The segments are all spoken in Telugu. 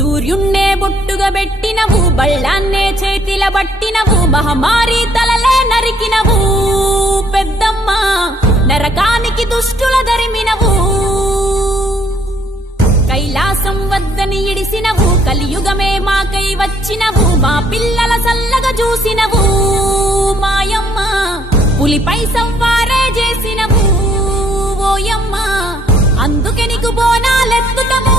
సూర్యున్నే బొట్టుగా పెట్టినవు, బళ్ళాన్నే చేతిల బట్టినవు, మహమారి తలలే నరికినవు పెద్దమ్మ, నరకానికి దుష్టుల దరిమినవు. కైలాసం వద్దని ఇడిసినవు, కలియుగమే మాకై వచ్చినవు, మా పిల్లల సల్లగా చూసినవు మాయమ్మ, పులిపై సవ్వారే చేసినవు ఓయమ్మ, అందుకే నీకు బోనాలెత్తుతము.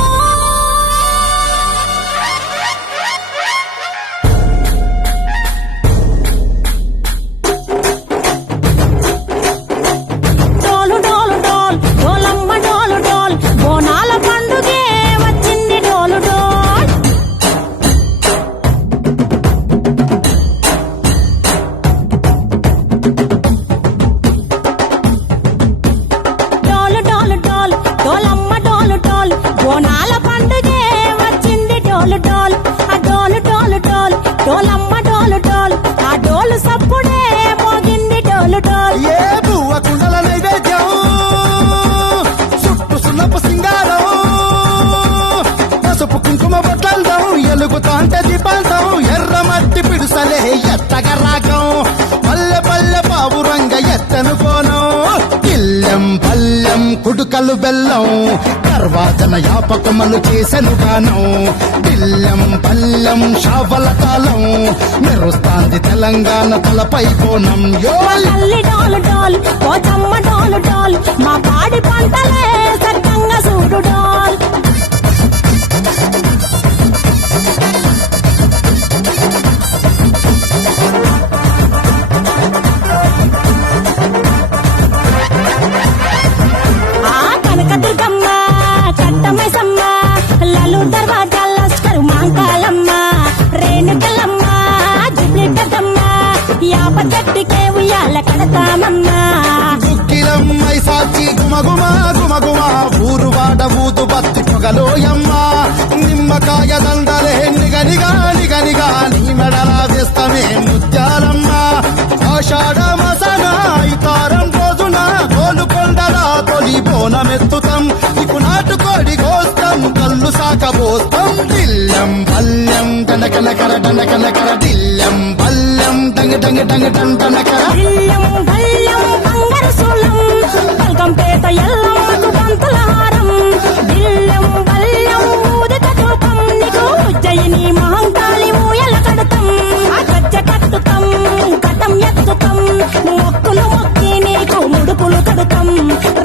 డోలమ్మ డోలు డోల్, ఆ డోలు సప్పుడే మోగింది డోలు డోల్. ఏ బువ్వ కుండల నైవేద్యం, చుట్టు సున్నపు సింగారం, పసుపు కుంకుమ బొట్లందం, ఎలుగుతాంటే దీపాంతం, ఎర్ర మట్టి పిడుసలే ఎత్తగ రాగం, పల్లె పల్లె పావురంగ ఎత్తను కోనం, కిల్లెం పల్లెం కుడుకలు బెల్లం, కర్వాచన యాపకమలు చేసెను గానం, కిల్లెం పల్లెం షావల కాలం, మెరుస్తాంది తెలంగాణ తలపై కోణం. తల్లి డోలు డోల్, పోచమ్మ డోలు డోల్, మా పాడి పంటలే సక్కంగా చూడు డోల్. కనకదుర్గమ్మ కట్టమైసమ్మ, లలు దర్వాజాల లస్కరు మాంకాలమ్మ, రేణుకలమ్మ జుబ్లిడ్డమ్మ, యాప చెట్టుకే ఉయ్యాల కడతామమ్మ. దుక్కిలమ్మై సాచి గుమగుమ గుమగుమ, ఊరువాడ ఊదు బత్తి పొగలోయమ్మ, నిమ్మకాయ దండలే నిగనిగా నిగనిగా, నీ మెడలా వేస్తమే ముత్యాలమ్మ, ఆషాఢ మాసన ఇతారం రోజున గోలుకొండలా తొలి బోనమెత్తుతాం, నీకు నాటుకోడి కోస్తాం, కళ్ళు సాకబోస్తాం, దిల్లం పల్లెం దండకనకర దండకనకర, దిల్లం పల్లెం డంగ డంగ డంగ డండనకర, దిల్లం బల్లం బంగారు సూలం, బల్కంపేట ఎల్లమ్మకు బంతుల హారం, దిల్లం బల్లం ఊదిత రూపం, నీకు ఉజ్జయిని మహంకాళి ఊయల కడతాం, గజ్జ కట్టుతాం, కటం ఎత్తుతాం, మొక్కులు మొక్కి నీకు ముడుపులు కడుతాం,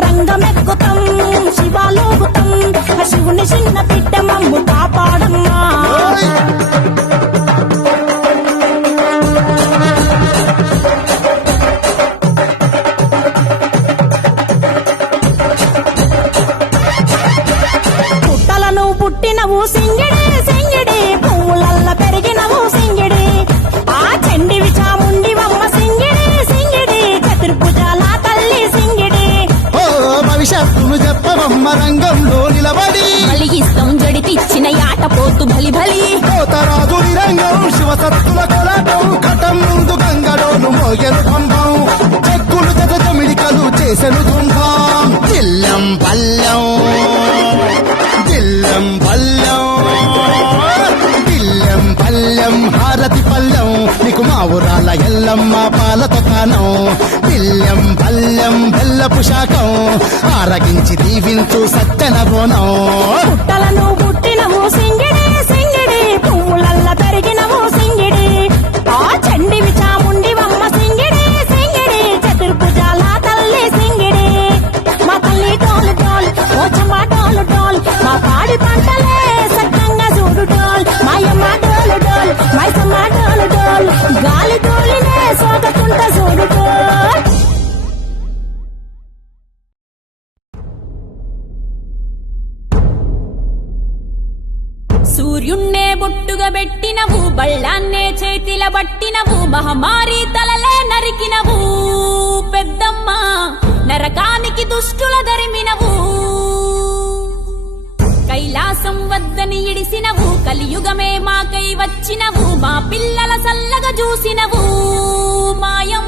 రంగమెక్కుతాం, శివాలోగుతాం, శివుని చిన్న బిడ్డ మమ్ము కాపాడమ్మా. పుట్టలను పుట్టినవు సింగిడి సింగిడి, పువ్వులల్ల పెరిగినవు సింగిడి, ఆ చండివి చాముండివమ్మ సింగిడి సింగిడి, చతుర్భుజాల తల్లి సింగిడి. ఓ భవిష్యత్తును చెప్పవమ్మ రంగంలో నిలబడి, బలిగిస్తాం జడితిచ్చిన యాట పోతు బలి బలి, కోతరాజుడి రంగం శివసత్తుల కొలాటం, కటం ముందు గంగడోను మోగెను కంభం, చెక్కులు జమిడికలు చేసెను తుంభం, దిల్లం పల్లెం దిల్లం పల్లెం దిల్లం పల్లెం హారతి పల్లెం, నీకు మా ఊరాల ఎల్లమ్మ పాలతో కానం, దిల్లం పల్లెం బెల్లపు శాఖం, ఆరగించి దీవించు సత్తెన బోనం. పుట్టలను పుట్టినవు సింగిడి సింగిడి, పువ్వులల్ల పెరిగినవు సింగిడి, ఆ చండివి చాముండివమ్మ సింగిడి సింగిడి, చతుర్భుజాల తల్లి సింగిడి, మా తల్లి డోలు డోల్, పోచమ్మ డోలు డోల్, మా పాడి పంటలే సక్కంగా చూడు డోల్, మాయమ్మ డోలు డోల్, మైసమ్మ డోలు డోల్, గాలి డోలినే సోకకుంట చూడు డోల్. సూర్యున్నే బొట్టుగా పెట్టినవు, బళ్ళాన్నే చేతిల బట్టినవు, మహమారి తలలే నరికినవు పెద్దమ్మ, నరకానికి దుష్టుల దరిమినవు. కైలాసం వద్దని ఇడిసినవు, కలియుగమే మాకై వచ్చినవు, మా పిల్లల సల్లగా చూసినవు మాయమ్మ,